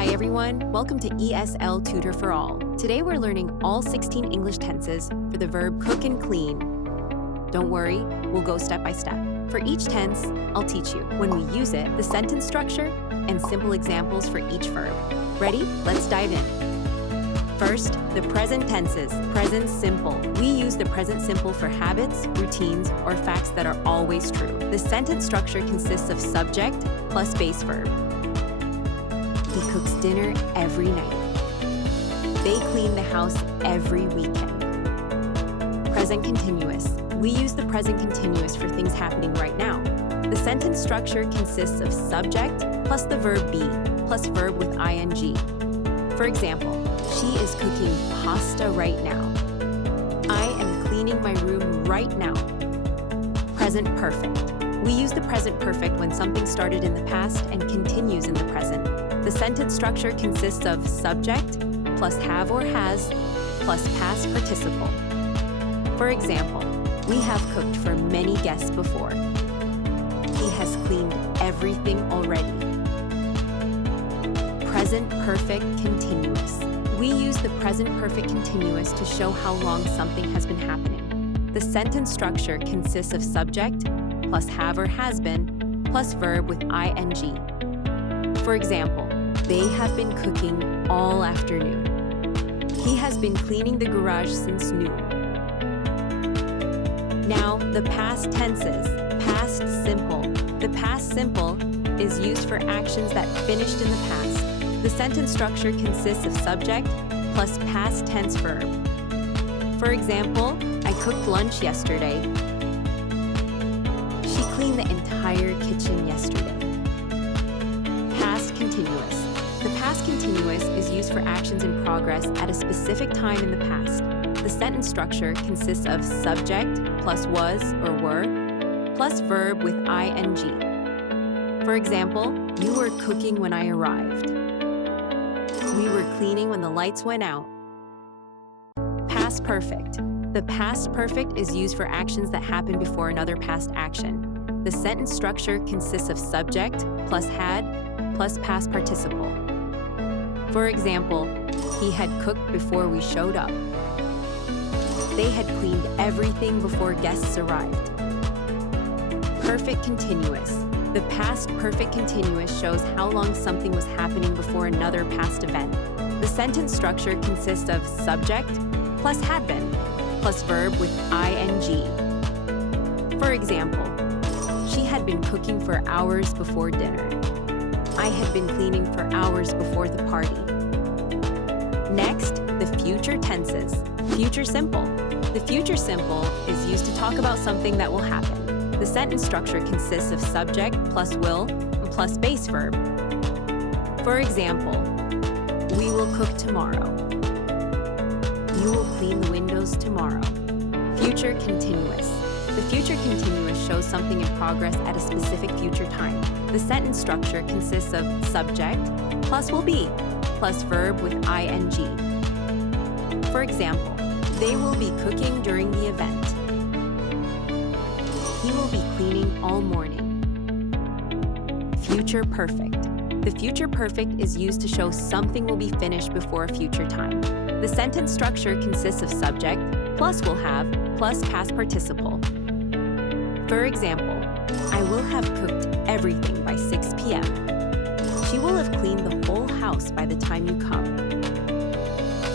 Hi everyone, welcome to ESL Tutor for All. Today we're learning all 16 English tenses for the verb cook and clean. Don't worry, we'll go step by step. For each tense, I'll teach you when we use it, the sentence structure, and simple examples for each verb. Ready? Let's dive in. First, the present tenses. Present simple. We use the present simple for habits, routines, or facts that are always true. The sentence structure consists of subject plus base verb. He cooks dinner every night. They clean the house every weekend. Present continuous. We use the present continuous for things happening right now. The sentence structure consists of subject plus the verb be plus verb with ing. For example, she is cooking pasta right now. I am cleaning my room right now. Present perfect. We use the present perfect when something started in the past and continues in the present. The sentence structure consists of subject plus have or has plus past participle. For example, we have cooked for many guests before. He has cleaned everything already. Present perfect continuous. We use the present perfect continuous to show how long something has been happening. The sentence structure consists of subject plus have or has been plus verb with ing. For example, they have been cooking all afternoon. He has been cleaning the garage since noon. Now, the past tenses. Past simple. The past simple is used for actions that finished in the past. The sentence structure consists of subject plus past tense verb. For example, I cooked lunch yesterday. She cleaned the entire kitchen yesterday. Past continuous. The past continuous is used for actions in progress at a specific time in the past. The sentence structure consists of subject plus was or were plus verb with ing. For example, you were cooking when I arrived. We were cleaning when the lights went out. Past perfect. The past perfect is used for actions that happen before another past action. The sentence structure consists of subject plus had plus past participle. For example, he had cooked before we showed up. They had cleaned everything before guests arrived. Perfect continuous. The past perfect continuous shows how long something was happening before another past event. The sentence structure consists of subject plus had been plus verb with ing. For example, she had been cooking for hours before dinner. I had been cleaning for hours before the party. Next, the future tenses. Future simple. The future simple is used to talk about something that will happen. The sentence structure consists of subject plus will plus base verb. For example, we will cook tomorrow. You will clean the windows tomorrow. Future continuous. The future continuous shows something in progress at a specific future time. The sentence structure consists of subject plus will be plus verb with ing. For example, they will be cooking during the event. He will be cleaning all morning. Future perfect. The future perfect is used to show something will be finished before a future time. The sentence structure consists of subject plus will have plus past participle. For example, I will have cooked everything by 6 p.m. She will have cleaned the whole house by the time you come.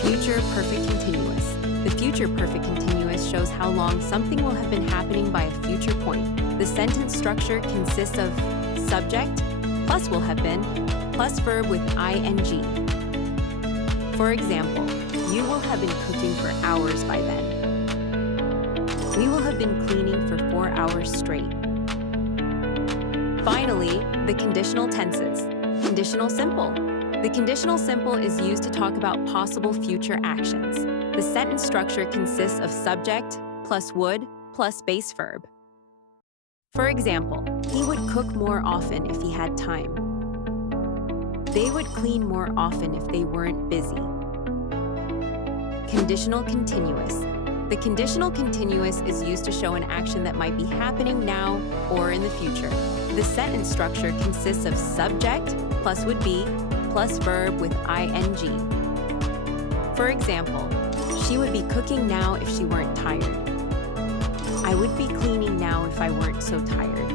Future perfect continuous. The future perfect continuous shows how long something will have been happening by a future point. The sentence structure consists of subject plus will have been plus verb with ing. For example, you will have been cooking for hours by then. We will have been cleaning for 4 hours straight. Finally, the conditional tenses. Conditional simple. The conditional simple is used to talk about possible future actions. The sentence structure consists of subject plus would plus base verb. For example, he would cook more often if he had time. They would clean more often if they weren't busy. Conditional continuous. The conditional continuous is used to show an action that might be happening now or in the future. The sentence structure consists of subject plus would be plus verb with ing. For example, she would be cooking now if she weren't tired. I would be cleaning now if I weren't so tired.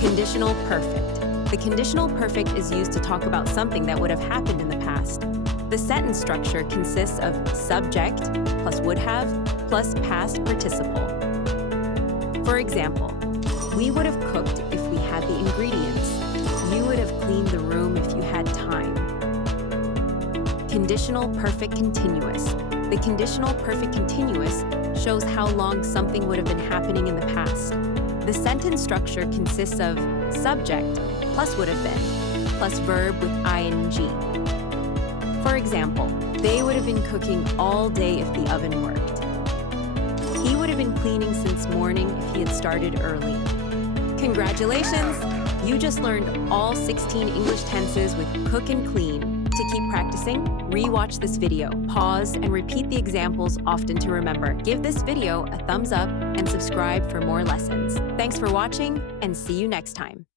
Conditional perfect. The conditional perfect is used to talk about something that would have happened in the past. The sentence structure consists of subject plus would have plus past participle. For example, we would have cooked if we had the ingredients. You would have cleaned the room if you had time. Conditional perfect continuous. The conditional perfect continuous shows how long something would have been happening in the past. The sentence structure consists of subject plus would have been plus verb with ing. For example, they would have been cooking all day if the oven worked. He would have been cleaning since morning if he had started early. Congratulations! You just learned all 16 English tenses with cook and clean. To keep practicing, re-watch this video, pause, and repeat the examples often to remember. Give this video a thumbs up and subscribe for more lessons. Thanks for watching, and see you next time.